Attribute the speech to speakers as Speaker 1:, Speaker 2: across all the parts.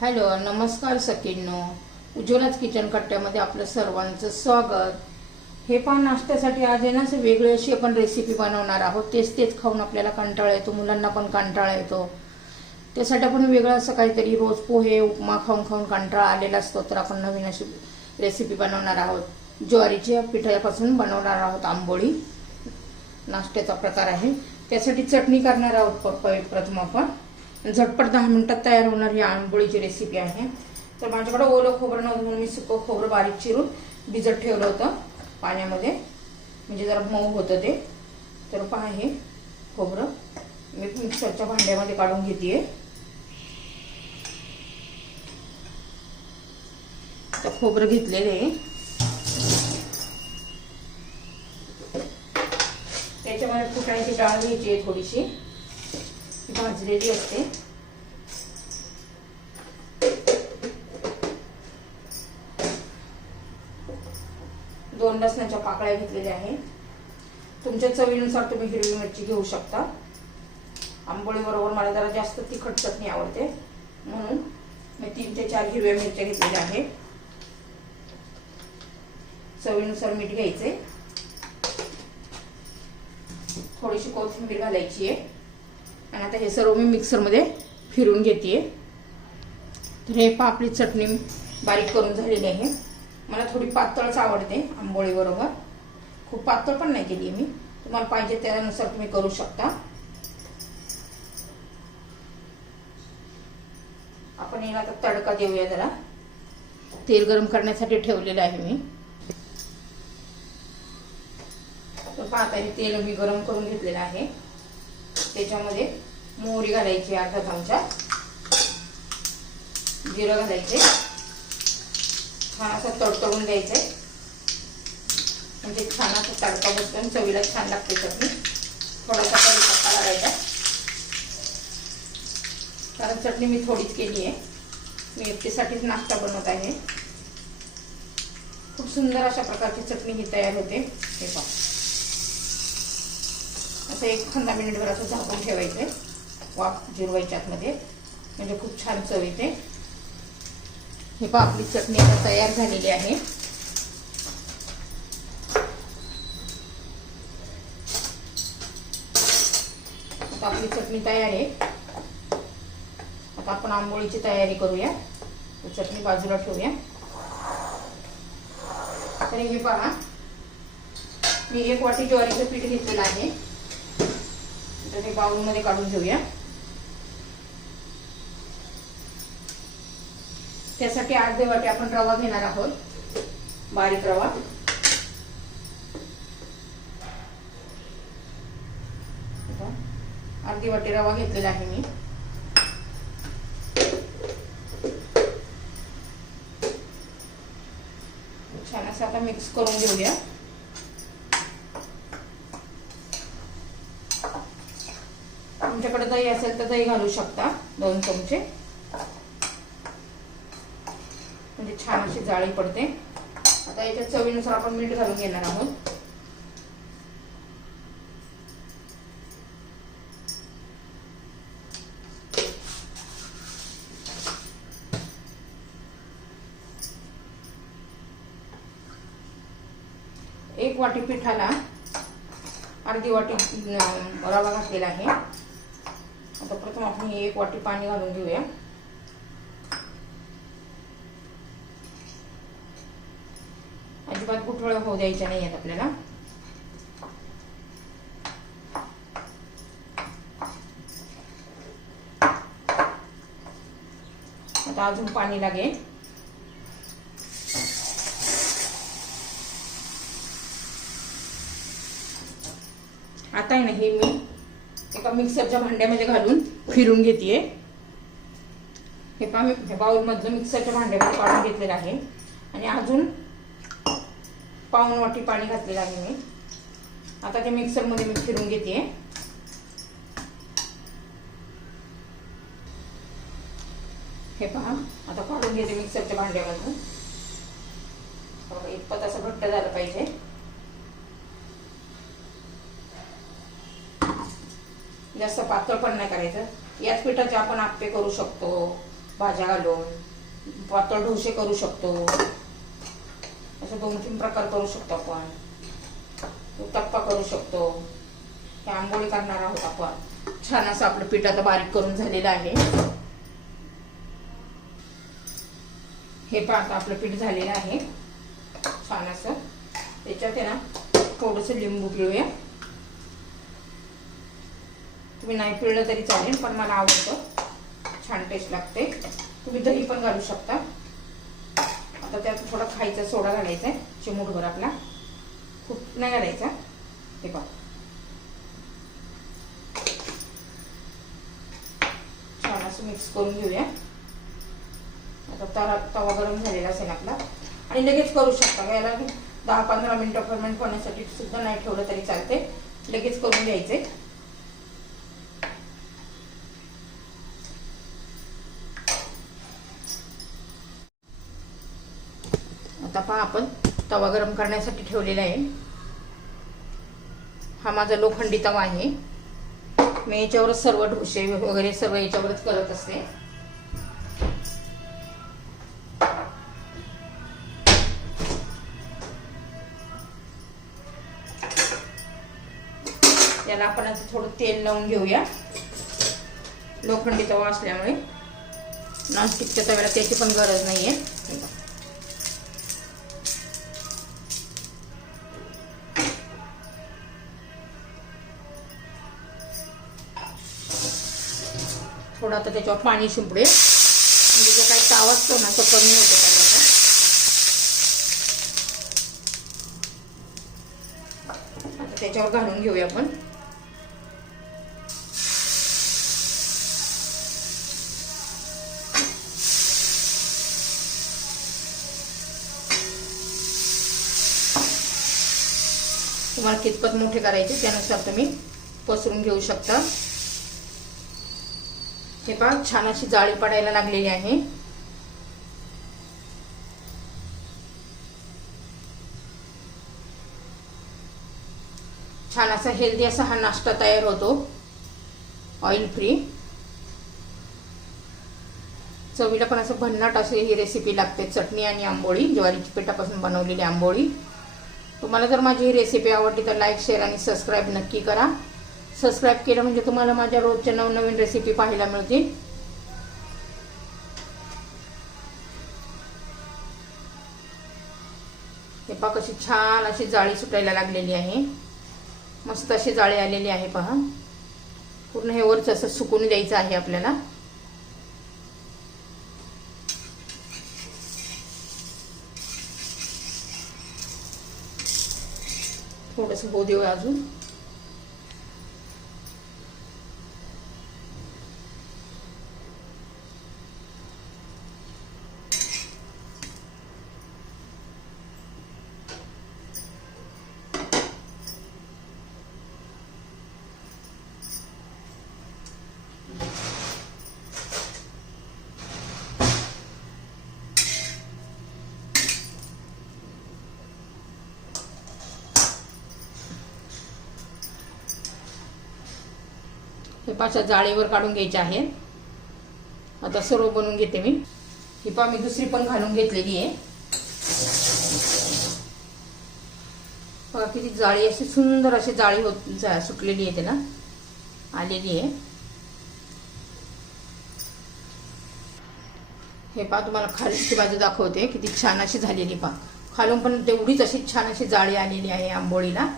Speaker 1: Hello नमस्कार सखींनो. उज्ज्वलाच kitchen कट्ट्यामध्ये आपलं सर्वांचं स्वागत. हे पण नाश्त्यासाठी आज आहे ना असं वेगळी अशी आपण रेसिपी बनवणार आहोत. तेच तेच खाऊन आपल्याला कंटाळा येतो मुलांना पण कंटाळा येतो. त्यासाठी आपण वेगळं असं काहीतरी रोज पोहे उपमा खाऊन खाऊन कंटाळा आलेला असतो तर आपण नवीन अशी रेसिपी बनवणार आहोत. ज्वारीच्या पिठापासून बनवणार आहोत आंबोळी. नाश्त्याचा प्रकार आहे. त्यासाठी चटणी करणार आहोत प- प्रथम आपण. झटपट दहा मिनिटात तयार होणार ही आंबोळीची रेसिपी आहे. तर माझ्याकडे ओलं खोबरं नव्हतं म्हणून मी सुकं खोबरं बारीक चिरून भिजत ठेवलं होतं पाण्यामध्ये. म्हणजे जरा मऊ होतं ते. तर पहा हे खोबरं. मी मिक्सरच्या भांड्यामध्ये काढून घेते तर खोबरं घेतलेलं आहे. त्याच्यामध्ये फुटाण्याची डाळ घ्यायची आहे थोडीशी. भाजलेली असते. दोन लसणाच्या पाकळ्या घेतलेल्या आहेत. तुमच्या चवीनुसार तुम्ही हिरवी मिरची घेऊ शकता. आंबोळी बरोबर मला जरा जास्त तिखट चटणी आवडते. म्हणून मी तीन ते चार हिरव्या मिरच्या घेतलेल्या आहेत. चवीनुसार मीठ घ्यायचे. थोडीशी कोथिंबीर घालायची आहे. आणि आता हे सर्व मी मिक्सरमध्ये फिरून घेते तर हे पापडी चटणी बारीक करून झालेली आहे. मला थोडी पातळच आवडते आंबोळीबरोबर खूप पातळ पण नाही केली मी. तुम्हाला पाहिजे त्यानुसार तुम्ही करू शकता. आपण याला आता तडका देऊया जरा. तेल गरम करण्यासाठी ठेवलेलं आहे मी. पाहता हे तेल मी गरम करून घेतलेलं आहे. त्याच्यामध्ये मोहरी घालायची अर्धा चमचा. जिरं घालायचे. छान असं तडतडून द्यायचे म्हणजे छान असं तडका बसतो आणि चवीला छान लागते चटणी. थोडासा कढीपत्ता घालायचा कारण चटणी मी थोडीच केली आहे. मी एकटीसाठीच नाश्ता बनवत आहे. खूप सुंदर अशा प्रकारची चटणी ही तयार होते. हे पहा. असं एक पंधरा मिनिटभर असं झाकून ठेवायचं वाफ जिरवायच्या आतमध्ये. म्हणजे खूप छान चव येते. हे पहा आपली चटणी आता तयार झालेली आहे. आता आपली चटणी तयार आहे. आता आपण आंबोळीची तयारी करूया. चटणी बाजूला ठेवूया. तर हे पहा मी एक वाटी ज्वारीचं पीठ घेतलेलं आहे. तर हे बाउलमध्ये काढून घेऊया. त्यासाठी अर्धे वाटे आपण रवा घेणार आहोत. बारीक रवा. अर्धी वाटी रवा घेतलेला आहे मी. छान असं आता मिक्स करून घेऊया. तुमच्याकडे दही असेल तर दही घालू शकता दोन चमचे. म्हणजे छान अशी जाळी पडते. आता याच्या चवीनुसार आपण मीठ घालून घेणार आहोत. एक वाटी पिठाला अर्धी वाटी रवा घातलेला आहे. आता प्रथम आपण हे एक वाटी पाणी घालून घेऊया. अजिबात गुठळ होऊ द्यायच्या नाही आहेत आपल्याला. आता अजून पाणी लागेल. आता आहे ना हे मी एका मिक्सरच्या भांड्यामध्ये घालून फिरून घेते हे पहा मी हे बाउलमधलं मिक्सरच्या भांड्यामध्ये काढून घेतलेलं आहे. आणि अजून पाऊन वाटी पाणी घातलेलं आहे मी. आता ते मिक्सरमध्ये मी फिरून घेते हे पहा आता काढून घेते मिक्सरच्या भांड्यामधून. एक पत असं घट्ट झालं पाहिजे. जास्त पातळ पण नाही करायचं. याच पिठाचे आपण आप्पे करू शकतो भाज्या घालून. पातळ डोसे करू शकतो. असे दोन तीन प्रकार करू शकतो आपण. उत्तप्पा करू शकतो. हे आंबोळी करणार आहोत आपण. छान असं आपलं पीठ आता बारीक करून झालेलं आहे. हे पण आता आपलं पीठ झालेलं आहे. छान असं. त्याच्यात आहे ना थोडंसं लिंबू पिळूया. तुम्ही नाही पिळलं तरी चालेल पण मला आवडतं. छान टेस्ट लागते. तुम्ही दही पण घालू शकता. आता त्यात थोडा खायचा सोडा घालायचा आहे चिमूटभर आपला. खूप नाही घालायचा. हे पहा. छान असं मिक्स करून घेऊया. आता तवा तवा गरम झालेला असेल आपला. आणि लगेच करू शकता. याला दहा पंधरा मिनिटं फर्मेंट होण्यासाठी सुद्धा नाही ठेवलं तरी चालते. लगेच करून घ्यायचे. आता पहा आपण. तवा गरम करण्यासाठी ठेवलेला आहे. हा माझा लोखंडी तवा आहे. मी याच्यावरच सर्व ढोसे वगैरे सर्व याच्यावरच करत असते. याला आपण आता थोडं तेल लावून घेऊया. लोखंडी तवा असल्यामुळे. नॉनस्टिकच्या तव्याला त्याची पण गरज नाहीये. थोडं आता त्याच्यावर पाणी शिंपडे म्हणजे जो काही ताव असतो ना तो कमी होतो त्याच्यावर घालून घेऊया आपण. तुम्हाला कितपत मोठे करायचे त्यानुसार तुम्ही पसरून घेऊ शकता. हे पहा छान अशी जाळी पडायला लागलेली आहे. छान असा हेल्दी असा हा नाश्ता तयार होतो. ऑइल फ्री चवीला पण असं भन्नाट अशी ही रेसिपी लागते. चटणी आणि आंबोळी ज्वारीची पिठापासून बनवलेली आंबोळी. तुम्हाला जर माझी ही रेसिपी आवडली तर लाईक शेअर आणि सबस्क्राईब नक्की करा. सबस्क्राईब केलं म्हणजे तुम्हाला माझ्या रोजच्या नवनवीन रेसिपी पाहायला मिळतील. हे पहा कशी छान अशी जाळी सुटायला लागलेली आहे. मस्त अशी जाळी आलेली आहे पहा. पूर्ण हे वरच असं सुकून द्यायचं आहे आपल्याला. थोडस होऊ देऊ अजून. पाशा जाळीवर काढून घ्यायचे आहेत आता सर्व बनवून घेते मी. ही पा मी दुसरी पण घालून घेतलेली आहे. बघा किती जाळी अशी सुंदर अशी जाळी होत जा- सुटलेली आहे त्याला. आलेली आहे. हे पा तुम्हाला खालची बाजू दाखवते. किती छान अशी झालेली पा खालून पण तेवढीच अशी छान अशी जाळी आलेली आहे आंबोळीला.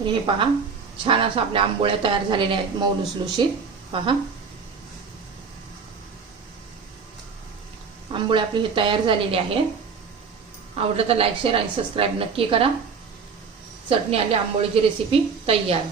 Speaker 1: तर हे पहा. छान असं आपल्या आंबोळ्या तयार झालेल्या आहेत मऊ लुसलुशीत. पहा. आंबोळे आपले हे तयार झालेले आहेत. आवडलं तर लाईक शेअर आणि सबस्क्राईब नक्की करा. चटणी आणि आंबोळीची रेसिपी तयार.